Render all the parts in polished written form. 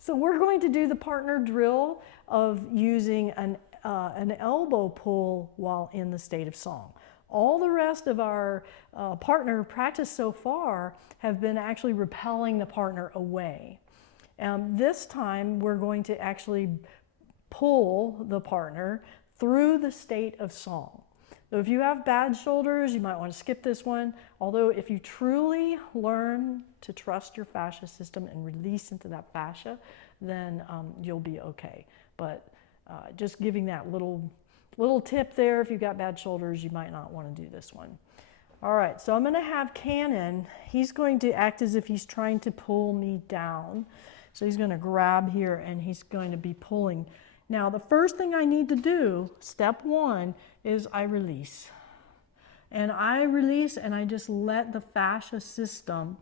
So we're going to do the partner drill of using an elbow pull while in the state of song. All the rest of our partner practice so far have been actually repelling the partner away. This time we're going to actually pull the partner through the state of song. So if you have bad shoulders, you might want to skip this one. Although if you truly learn to trust your fascia system and release into that fascia, then you'll be okay. But just giving that little tip there, if you've got bad shoulders, you might not want to do this one. All right, so I'm going to have Cannon. He's going to act as if he's trying to pull me down. So he's going to grab here and he's going to be pulling. Now, the first thing I need to do, step one, is I release. And I release and I just let the fascia system,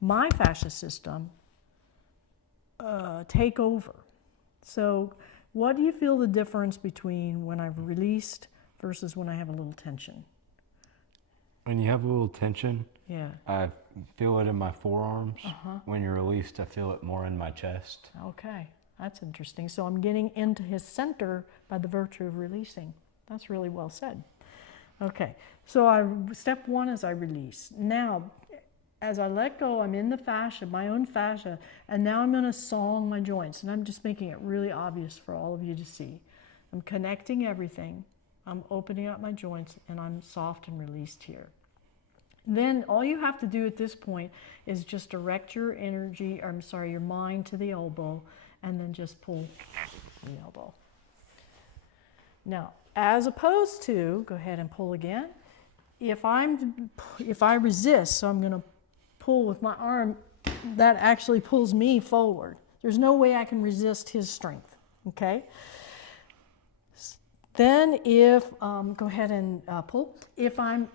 my fascia system, take over. So what do you feel the difference between when I've released versus when I have a little tension? When you have a little tension, yeah, I feel it in my forearms. When you're released, I feel it more in my chest. Okay, that's interesting. So I'm getting into his center by the virtue of releasing. That's really well said. Okay, so step one is I release. Now, as I let go, I'm in the fascia, my own fascia, and now I'm going to song my joints. And I'm just making it really obvious for all of you to see. I'm connecting everything. I'm opening up my joints, and I'm soft and released here. Then all you have to do at this point is just direct your energy, or I'm sorry, your mind to the elbow, and then just pull the elbow. Now, as opposed to, go ahead and pull again. If I resist, so I'm going to pull with my arm, that actually pulls me forward. There's no way I can resist his strength, okay? Then if, go ahead and pull. If I'm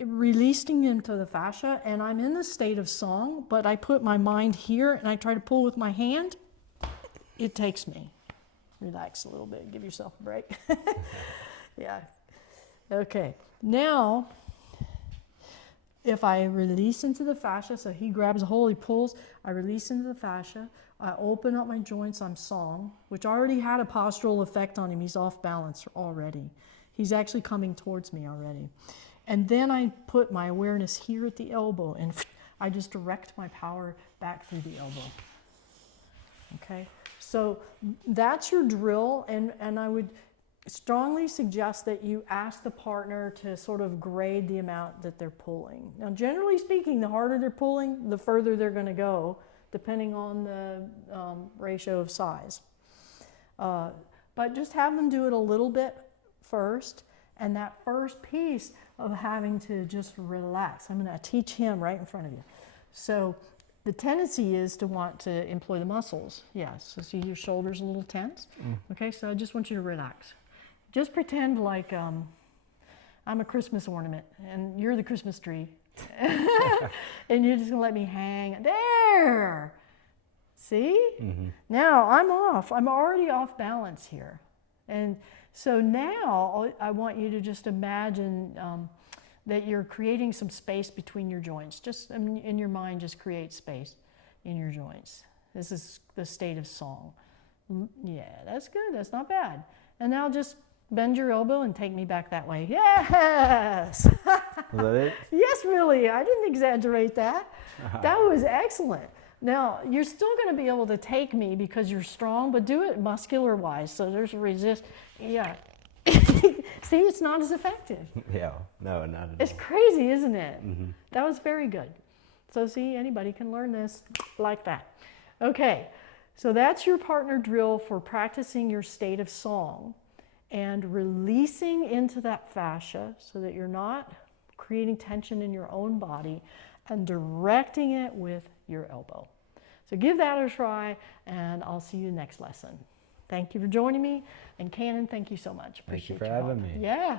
releasing into the fascia and I'm in the state of song, but I put my mind here and I try to pull with my hand, it takes me. Relax a little bit, give yourself a break. Yeah. Okay. Now, if I release into the fascia, so he grabs a hold, he pulls, I release into the fascia, I open up my joints, I'm song, which already had a postural effect on him. He's off balance already. He's actually coming towards me already. And then I put my awareness here at the elbow, and I just direct my power back through the elbow. Okay? So that's your drill, and I would strongly suggest that you ask the partner to sort of grade the amount that they're pulling. Now, generally speaking, the harder they're pulling, the further they're going to go, depending on the ratio of size. But just have them do it a little bit first, and that first piece of having to just relax. I'm going to teach him right in front of you. So the tendency is to want to employ the muscles. Yes, so see your shoulders a little tense. Okay, so I just want you to relax. Just pretend like I'm a Christmas ornament and you're the Christmas tree. And you're just going to let me hang. There! See? Now I'm off. I'm already off balance here. And so now I want you to just imagine that you're creating some space between your joints. Just in your mind, just create space in your joints. This is the state of song. Yeah, that's good. That's not bad. And now just bend your elbow and take me back that way. Yes! Was that it? Yes, really. I didn't exaggerate that. That was excellent. Now, you're still going to be able to take me because you're strong, but do it muscular-wise. So there's a resist. Yeah. See, it's not as effective. Yeah, no, not at all. It's crazy, isn't it? That was very good. So see, anybody can learn this like that. Okay, so that's your partner drill for practicing your state of song and releasing into that fascia so that you're not creating tension in your own body and directing it with your elbow. So give that a try, and I'll see you next lesson. Thank you for joining me. And Cannon, thank you so much. Thank you Appreciate for your having help. me. Yeah.